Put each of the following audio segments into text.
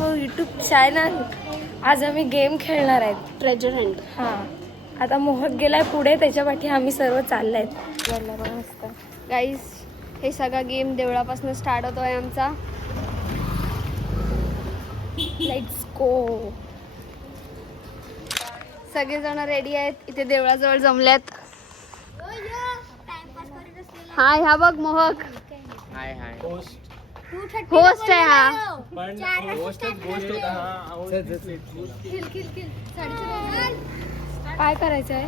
To YouTube channel. आज आम्ही game खेळणार आहेत, ट्रेजर हंट. हां, आता मोहक गेलाय पुढे, त्याच्या पाठी आम्ही सर्व चाललाय. मस्त गाईज, हे सगळा गेम देवळापासून स्टार्ट होतोय आमचा. Let's go. सगळेजण रेडी आहेत, इथे देवळाजवळ जमल्यात. हाय, हा बघ मोहक. हाय हाय. होस्ट आहे हा. काय करायचं आहे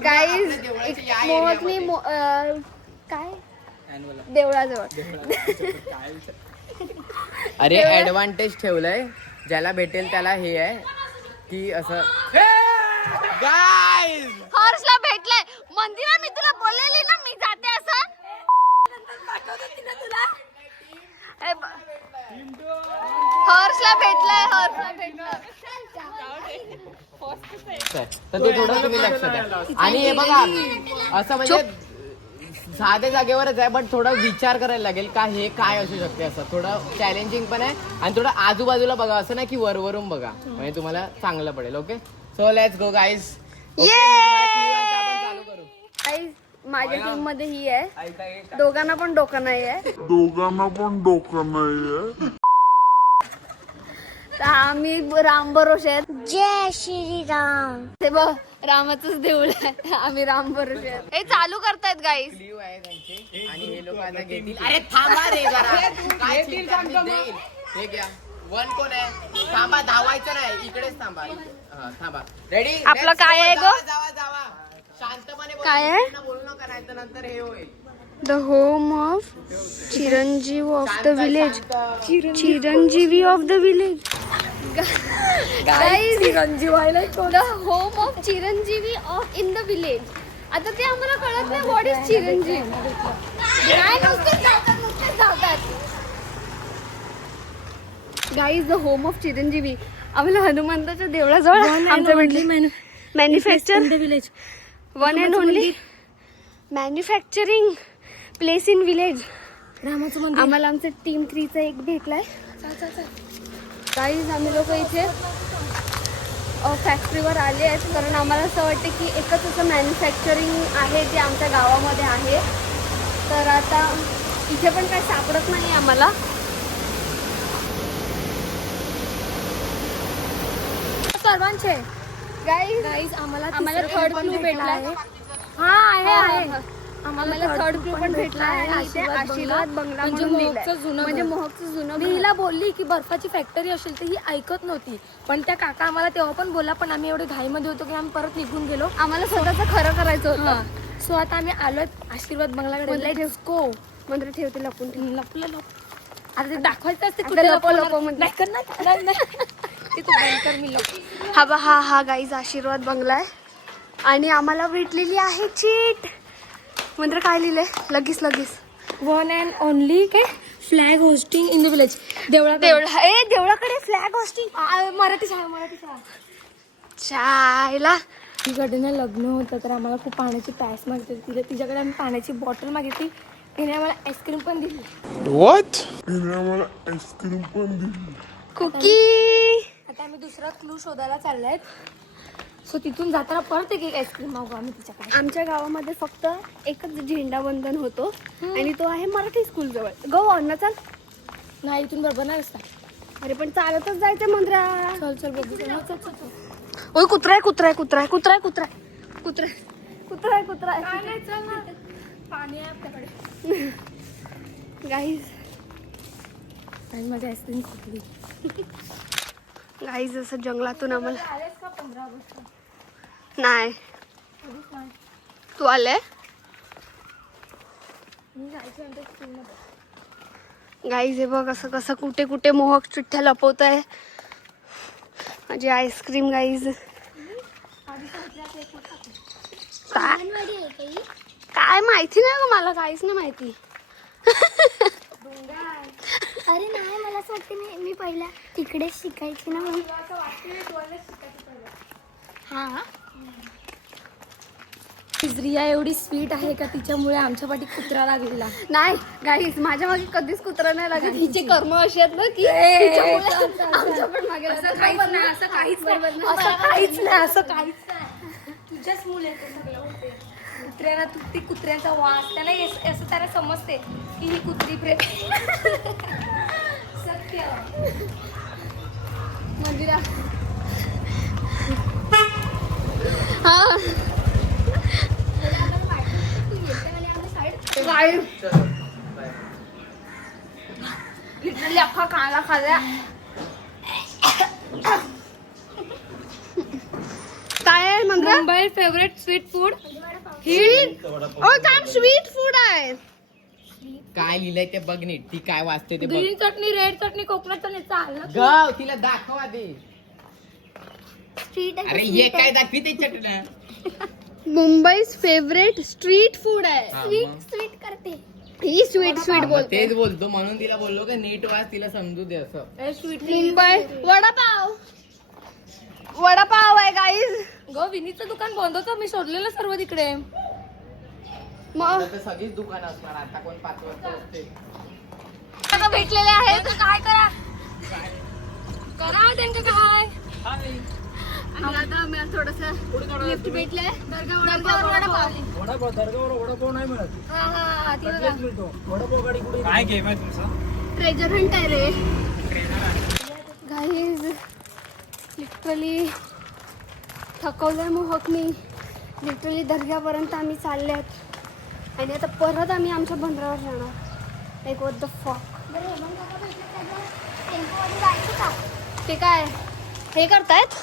गाईज, मोहकनी काय देवळाजवळ. अरे ऍडव्हान्टेज ठेवलंय, ज्याला भेटेल त्याला हे आहे की असं गाईज हर्षला भेटलंय मंदिरात. मी तुला बोललेली ना मी जाते असं. हर्षला भेटलंय, हर्षला भेटलं. तर ते थोडं तुम्ही लक्षात द्या. आणि हे बघा, असं म्हणजे साध्या जागेवरच आहे, बट थोडा विचार करायला लागेल का हे काय असू शकते. असं थोडं चॅलेंजिंग पण आहे आणि थोडं आजूबाजूला बघा, असं नाही की वरवरून बघा, म्हणजे तुम्हाला चांगलं पडेल. Okay, so let's go guys. चालू करू. गाईज, माझ्या टीम मध्ये ही आहे. दोघांना पण डोकं नाही आहे. तर आम्ही राम भरोसे आहेत. जय श्रीराम. ते बघ, रामाचंच देऊळ आहे. आम्ही राम भरोसे आहेत. हे चालू करतायत गाईज. क्ल्यू आहे त्यांची आणि हे लोक आता घेतील. अरे थांबा रे जरा, काय चिंता नाही. हे घ्या. वन कोण आहे? थांबा, धावायचं नाही, इकडेच थांबा. थांबा. रेडी? आपलं काय आहे गं? जावा जावा, शांतपणे बोला. काय आहे? बोलू नका, नाही तर नंतर हे होईल. द होम ऑफ चिरंजीव of the village. Chiranjeevi of the village. The home of Chiranjeevi of in the village. आता ते आम्हाला कळत नाही व्हॉट इज चिरंजीव. नाही, नुसतेच धावतात. Guys, the home of Chiranjeevi. आम्हाला हनुमंताच्या देवळाजवळ आमचं म्हटलं manufacture village. One and only manufacturing place in village. रामाचं मंदिर. आम्हाला आमचं टीम 3चा एक भेटलाय. गाईज, आम्ही लोक इथे फॅक्टरीवर आले आहेत, कारण आम्हाला असं वाटतं की एकच असं मॅन्युफॅक्चरिंग आहे जे आमच्या गावामध्ये आहे. तर आता इथे पण काही सापडत नाही आम्हाला. सर्वांचे गाईज, आम्हाला थर्ड क्लू भेटला आहे. हा आहे. आम्हाला थर्ड क्लू पण भेटला आहे. आशीर्वाद बंगला म्हणजे म्हणून मोहकचं दिलंय. जुनं म्हणजे घर. मोहकचं जुनं मी घर. हिला बोलली की बर्फाची फॅक्टरी असेल, तर ही ऐकत नव्हती. पण त्या काका आम्हाला तेव्हा पण बोला, पण आम्ही एवढे घाईमध्ये होतो की आम्ही परत निघून गेलो. आम्हाला स्वतःचं खरं करायचं होतं. सो आता आम्ही आलोय आशीर्वाद बंगलाकडे. Let's go. मंदिर ठेवते लपून ठेव. लपलं. आता ते दाखवायचं असते आता कुठे लपो लपवणार. लपो म्हणजे. नाही करणार. ते तू बंद कर, मी लपू. हा गाईज आशीर्वाद बंगला आहे. आणि आम्हाला भेटलेली आहे चीट. मंदिर काय लिहिलंय? लगेच वन अँड ओनली काय flag hoisting in the village. देवळाकडे फ्लॅग होस्टिंग. मराठी शाळा. चायला. तिकडे ना लग्न होतं, तर आम्हाला खूप पाण्याची प्यास मागितली. तिच्याकडे आम्ही पाण्याची बॉटल मागितली. तिने आम्हाला आईस्क्रीम पण दिली. कुकी. आता आम्ही दुसरा क्लू शोधायला चाललाय. सो तिथून जाताना परत एक आईस्क्रीम मागू आम्ही तिच्याकडे. आमच्या गावामध्ये फक्त एकच झेंडावंदन होतो आणि तो आहे मराठी स्कूल जवळ. गो अन्न चाल. नाही, इथून बरोबर नाही रस्ता. अरे पण चालतच जायचं मंदिरात. चल बघू. चल. ओय, कुत्रा पाणी आहे आपल्याकडे. गाईज माझी आईस्क्रीम खोकली. गाईज, असं जंगलातून आम्हाला. आलेस का 15 ऑगस्ट? नाही, तू आले. मी जायचं नंतर स्कूलमध्ये. गाईज, हे बघ असं कसं कुठे मोहक चिठ्ठ्या लपवत आहे. माझी आईस्क्रीम. गाईज, काय माहिती नाही ग मला, काहीच नाही माहिती. अरे नाही, मला असं वाटतं मी पहिला तिकडेच शिकायची ना म्हणून. हा रिया एवढी स्वीट आहे का तिच्यामुळे आमच्या पाठी कुत्रा लागलेला. नाही गाईस, माझ्या मागे कधीच कुत्रा नाही लागत. हिचे कर्म असे आहेत ना की तिच्यामुळे आमच्या पण मागे लागतात. असं काहीच नाही, असं काहीच नाही, असं काहीच नाही, असं काहीच नाही. तुझ्याच मुले ते सगळं होते. कुत्र्याला ती कुत्र्याचा वास त्याला असं त्याला समजते की ही कुत्री प्रेम. सत्य. मंदिरा हा लिटरली अख्खा कांदा खाल्ला. काय आहे Mandira? Mumbai favourite sweet food sweet काय स्वीट फूड आहे? काय लिहिलंय ते बघ नीट, ती काय वाचते ते बघ. ग्रीन चटणी, रेड चटणी, कोकणात चटणी चाललं. गव तिला दाखव आधी. स्ट्रीट अरे ये काय दाखवी ते चटण्या. मुंबई फेवरेट स्ट्रीट फूड आहे. हा, स्वीट मग. स्वीट करते. ही स्वीट स्वीट मग बोलते. तेच बोलतो म्हणून तिला बोललो की नीट वाच, तिला समजू दे असं. मुंबई वडापाव. वडापाव आहे गाईज. गो विनीचं दुकान बंद होतं, मी सोडलेलं सर्व तिकडे. मग तर सगळीच दुकान असणार आता, कोण 5 वाजता असते. आता भेटलेले आहेत. काय करा करा त्यांचं काय. आणि आता आम्हाला थोडस लिफ्ट भेटलंय. दर्गावर वडापाव. वडापाव दर्गावर वडापाव नाही मिळत. हा हा ती बघा. कटलेट मिळतो. वडापाव गाडी कुठे काय गेम आहे तुमचा? ट्रेजर हंट आहे रे गाईज. लिटरली थकवलंय मोहकनी. लिटरली दर्ग्यापर्यंत आम्ही चाललेत आणि आता परत आम्ही आमच्या बंदरावर जाणार. लाईक व्हॉट द फक. टेम्पोमध्ये जायचं का? ते काय हे करतायत?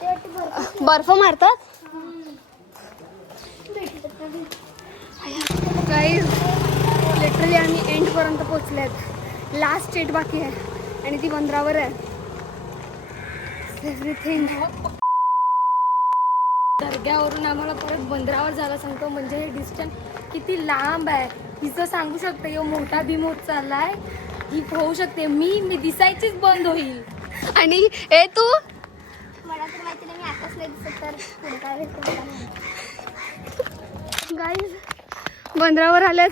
ते वाटतं भरपूर बर्फ मारतात भेटतात कधी. गाईज. लिटरली आम्ही एंडपर्यंत पोचलेत. लास्ट स्टेट बाकी आहे आणि ती बंदरावर आहे. एव्हरीथिंग. दर्ग्यावरून आम्हाला परत बंदरावर जायला सांगतो. म्हणजे हे डिस्टन्स किती लांब आहे हिचं सांगू शकते. यो मोठा भीमोट चाललाय, ही होऊ शकते मी दिसायचीच बंद होईल. आणि हे तू मला तर माहिती नाही, मी आताच नाही दिसत तर पुढे काय भेटतं. गाईज बंदरावर आलेत.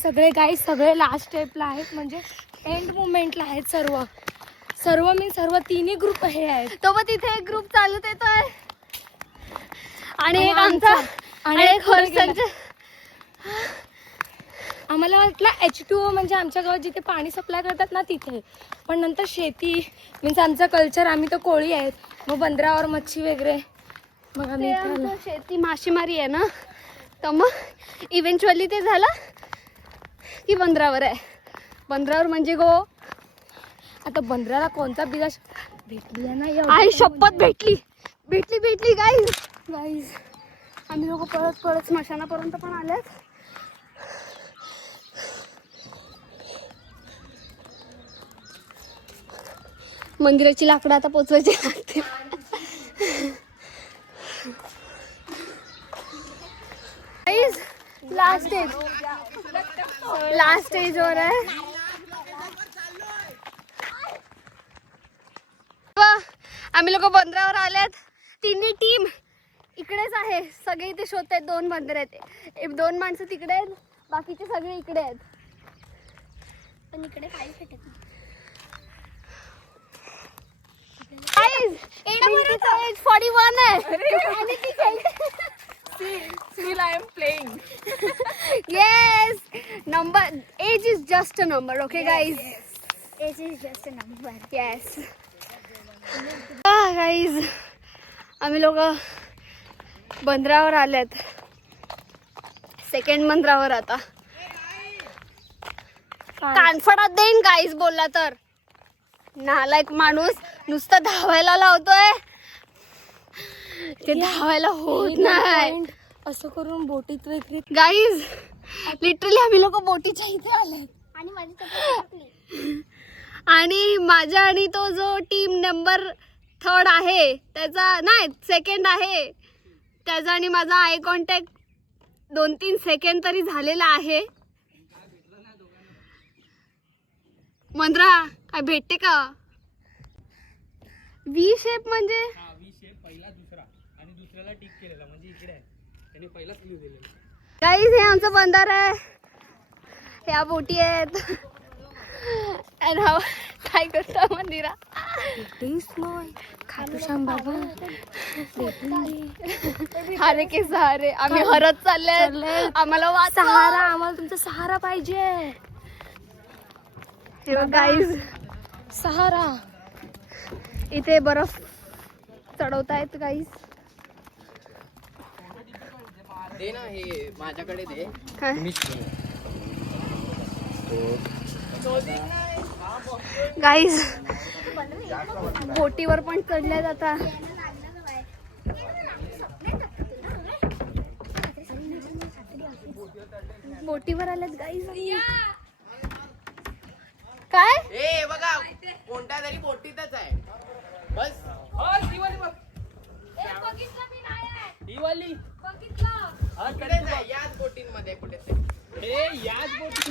सगळे गाईज सगळे लास्ट स्टेपला आहेत, म्हणजे एंड मुमेंटला आहेत. सर्व तिन्ही ग्रुप हे आहेत. तो पण तिथे एक ग्रुप चालत येतोय आणि एक आणि आमचा आणि एक पुढे गेला. हर्षलचा. आम्हाला वाटलं H2O म्हणजे आमच्या गावात जिथे पाणी सप्लाय करतात ना तिथे, पण नंतर शेती मीन्स आमचं कल्चर, आम्ही तर कोळी आहेत, मग बंदरावर मच्छी वगैरे, मग आम्ही ते इथे आलो. आमचं शेती मासेमारी आहे ना, तर मग इव्हेंच्युअली ते झालं की बंदरावर आहे. बंदरावर म्हणजे गो आता बंदराला कोणता बिगा भेटली ना आई शपथ भेटली गाईज. आम्ही लोक परत स्मशानापर्यंत पण आलेत. मंदिराची लाकडं आता पोचवायची लागते. लास्ट स्टेजवर आहे. आम्ही लोक बंदरावर आलेत. तिन्ही टीम इकडेच आहे. सगळे इथे शोधत आहेत. 2 बंदर आहेत. 2 माणसं तिकडे आहेत, बाकीचे सगळे इकडे आहेत. पण इकडे काहीच भेटत नाही. Guys, 41 आहे आणि ती खेळते. Still I am playing. Yes, number age is just a number, okay guys? Age is just a number. Yes. Guys, आम्ही लोक बंदरावर आलेत. सेकंड बंदरावर आता. कानफडात देईन गाईज बोलला तर. नालायक माणूस नुसतं धावायला लावतोय, ते धावायला होत नाही. असं करून बोटीत वगैरे. गाईज लिटरली आम्ही लोक बोटीच्या इथे आले आणि माझी चप्पल टाकली. आणि माझा आणि तो जो टीम नंबर 3rd आहे त्याचा, नाही 2nd आहे त्याचा आणि माझा आय कॉन्टॅक्ट 2-3 सेकंड तरी झालेला आहे. मंद्रा काय भेटते का? V शेप म्हणजे पहिला दुसरा आणि दुसऱ्याला टिक केलेला म्हणजे इकडे आहे. आणि पहिलाच क्ल्यू दिलेला. गाईज हे आमचं बंदर आहे. ह्या बोटी आहेत. आणि हा काय करता मंदिरा खाटूश्याम बाबा हारे के सहारे आम्ही हरत चालले. आम्हाला वाचा. सहारा, आम्हाला तुमचा सहारा पाहिजे. गाईज सहारा. इथे बर्फ चढवतायत गाईज. दे ना हे माझ्याकडे दे. काय? गाईज बोटीवर पण चढल्या जाता. बोटीवर आल्यात गाईज. काय ए बघा कोणत्या तरी बोटीतच आहे. बस ही वाली इकडेच आहे याच बोटींमध्ये कुठे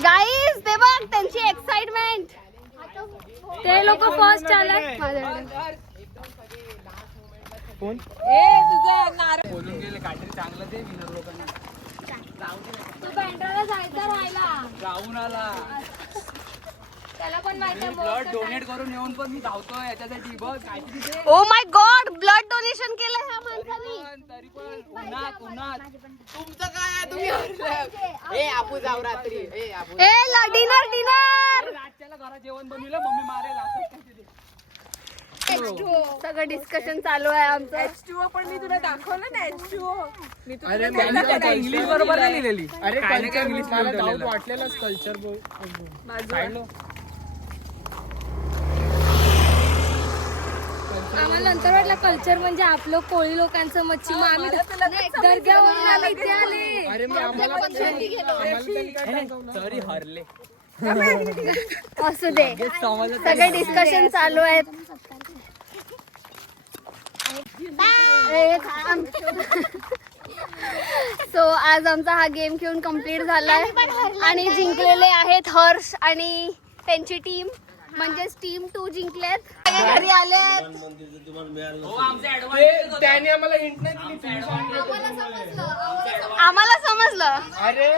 गाईज ते बघ त्यांची एक्साइटमेंट. ते लोक फर्स्ट आले. बोलून गेले काहीतरी चांगलं ते विनर लोकांना. तू बँड्राला जायचा राहिला. जाऊन आला. त्याला पण माहिती आहे ब्लड डोनेट करून येऊन पण मी धावतोय याच्यासाठी. बघ काहीतरी ते oh my God blood donation केलं ह्या माणसाने. तरी पण उन्हात तुमचं काय आहे तुम्ही हरलं. ए आपू जाऊ रात्री. ए आपू ए डिनर डिनर रातच्याला घरात जेवण बनविलं मम्मी मारेल असं काहीतरी. सगळं डिस्कशन चालू आहे आमचं. अरे त्याच्या इंग्लिश बरोबर नाही लिहिलेली. अरे कल्चर मला डाऊट वाटलेलाच कल्चर आम्हाला नंतर वाटलं कल्चर म्हणजे आपलं कोळी लोकांचं मच्छी. मग आम्ही दर्ग्यावरून आले इथे आले. अरे मग आम्हाला तरी हरले. असू दे सगळे डिस्कशन चालू आहेत. सो आज आमचा हा गेम खेळून कम्प्लीट झालाय आणि जिंकलेले आहेत हर्ष आणि त्यांची टीम म्हणजेच टीम 2 जिंकलेत. घरी आले. त्याने आम्हाला हिंट नाही दिली. आम्हाला समजलं. अरे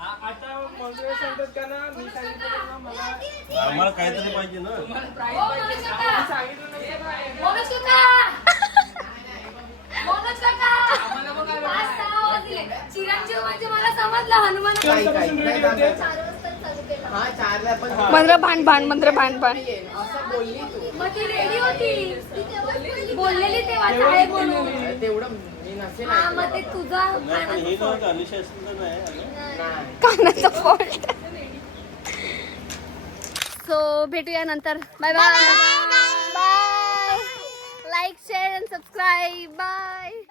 आता मंगळ सांगतात का ना मी सांगितलं ना मला आम्हाला काहीतरी पाहिजे ना. चिरंजीव म्हणजे मला समजलं हनुमान. हा 4ला पण मंत्र भांड भांड मंत्र भांड भांड. असं बोलली तू. मग ती रेडी होती बोललेली तेव्हा आहे म्हणून. तेवढं मी नसेल हा ऐकलं मग ते बाबा. तुझा नाही पण हे नव्हतं अनुशासन नाही आलं. नाही. कानाचा फॉल्ट. सो भेटूया नंतर. Bye bye bye. Like share and subscribe. Bye.